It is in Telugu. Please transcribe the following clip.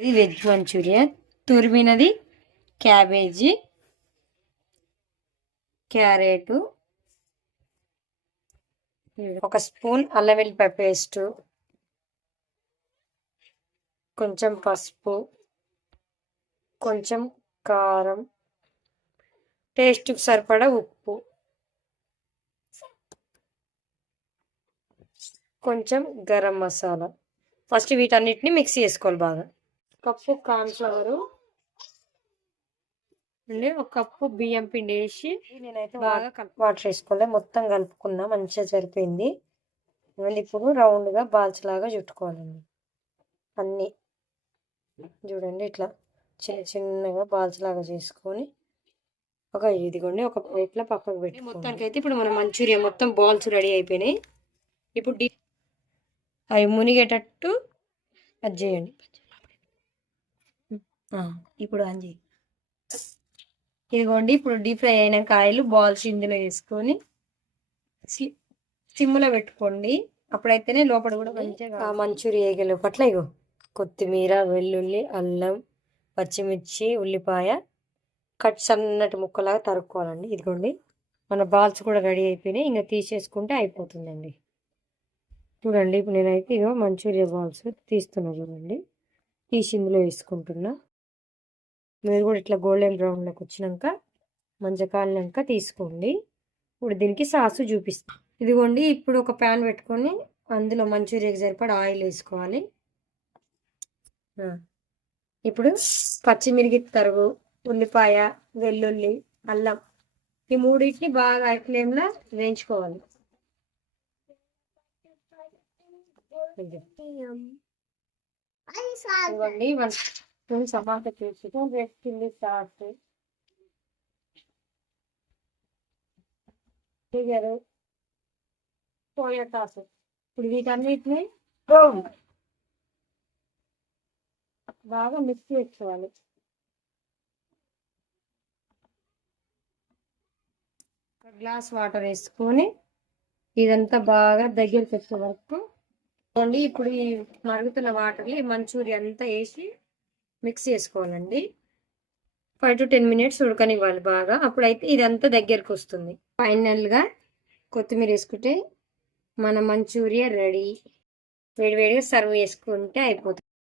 ఇది వెజ్ మంచూరియా. తురిమినది క్యాబేజీ, క్యారెట్, ఒక స్పూన్ అల్లం వెల్లిపాయ పేస్టు, కొంచెం పసుపు, కొంచెం కారం, టేస్ట్కి సరిపడా ఉప్పు, కొంచెం గరం మసాలా. ఫస్ట్ వీటన్నిటిని మిక్స్ చేసుకోవాలి బాగా. కప్పు కార్న్ఫ్లవరు అండి, ఒక కప్పు బియ్యం పిండి వేసి నేనైతే బాగా వాటర్ వేసుకోలే, మొత్తం కలుపుకున్నా, మంచిగా సరిపోయింది. ఇప్పుడు రౌండ్గా బాల్స్ లాగా చుట్టుకోవాలండి. అన్నీ చూడండి ఇట్లా చిన్న చిన్నగా బాల్స్ లాగా చేసుకొని ఇదిగోండి ఒక ప్లేట్లో పక్కకు పెట్టి. మొత్తానికి అయితే ఇప్పుడు మన మంచూరియా మొత్తం బాల్స్ రెడీ అయిపోయినాయి. ఇప్పుడు అవి మునిగేటట్టు అది చేయండి. ఇప్పుడు ఆన్ చేయి. ఇదిగోండి ఇప్పుడు డీప్ ఫ్రై అయిన కాయలు బాల్స్ ఇందులో వేసుకొని సిమ్లో పెట్టుకోండి. అప్పుడైతేనే లోపల కూడా మంచిగా మంచూరియా వేగే లోపట్ల ఇగో కొత్తిమీర, వెల్లుల్లి, అల్లం, పచ్చిమిర్చి, ఉల్లిపాయ కట్ సన్నటి ముక్కలాగా తరుక్కోవాలండి. ఇదిగోండి మన బాల్స్ కూడా రెడీ అయిపోయినాయి. ఇంకా తీసేసుకుంటే అయిపోతుందండి. చూడండి ఇప్పుడు నేనైతే ఇగో మంచూరియా బాల్స్ తీస్తున్నా. చూడండి తీసి ఇందులో వేసుకుంటున్నా. మీరు కూడా ఇట్లా గోల్డెన్ బ్రౌన్లోకి వచ్చినాక మంచిగా కాలినాక తీసుకోండి. ఇప్పుడు దీనికి సాసు చూపిస్తాం. ఇదిగోండి ఇప్పుడు ఒక ప్యాన్ పెట్టుకొని అందులో మంచూరియాకి సరిపడా ఆయిల్ వేసుకోవాలి. ఇప్పుడు పచ్చిమిరపకాయ తరుగు, ఉల్లిపాయ, వెల్లుల్లి, అల్లం ఈ మూడింటిని బాగా హై ఫ్లేమ్లో వేయించుకోవాలి. ఇవ్వండి 1 spoon tomato paste, red chilli sauce, sugar, soya sauce. ఇప్పుడు వీటన్నిటిని బాగా మిక్స్ చేసుకోవాలి. ఒక గ్లాస్ వాటర్ వేసుకొని ఇదంతా బాగా దగ్గరికి వచ్చే వరకు ఇప్పుడు ఈ మరుగుతున్న వాటర్ని మంచూరియా అంతా వేసి మిక్స్ చేసుకోవాలండి. 5 to 10 మినిట్స్ ఉడకనివ్వాలి బాగా. అప్పుడైతే ఇదంతా దగ్గరికి వస్తుంది. ఫైనల్గా కొత్తిమీర వేసుకుంటే మన మంచూరియా రెడీ. వేడివేడిగా సర్వ్ చేసుకుంటే అయిపోతుంది.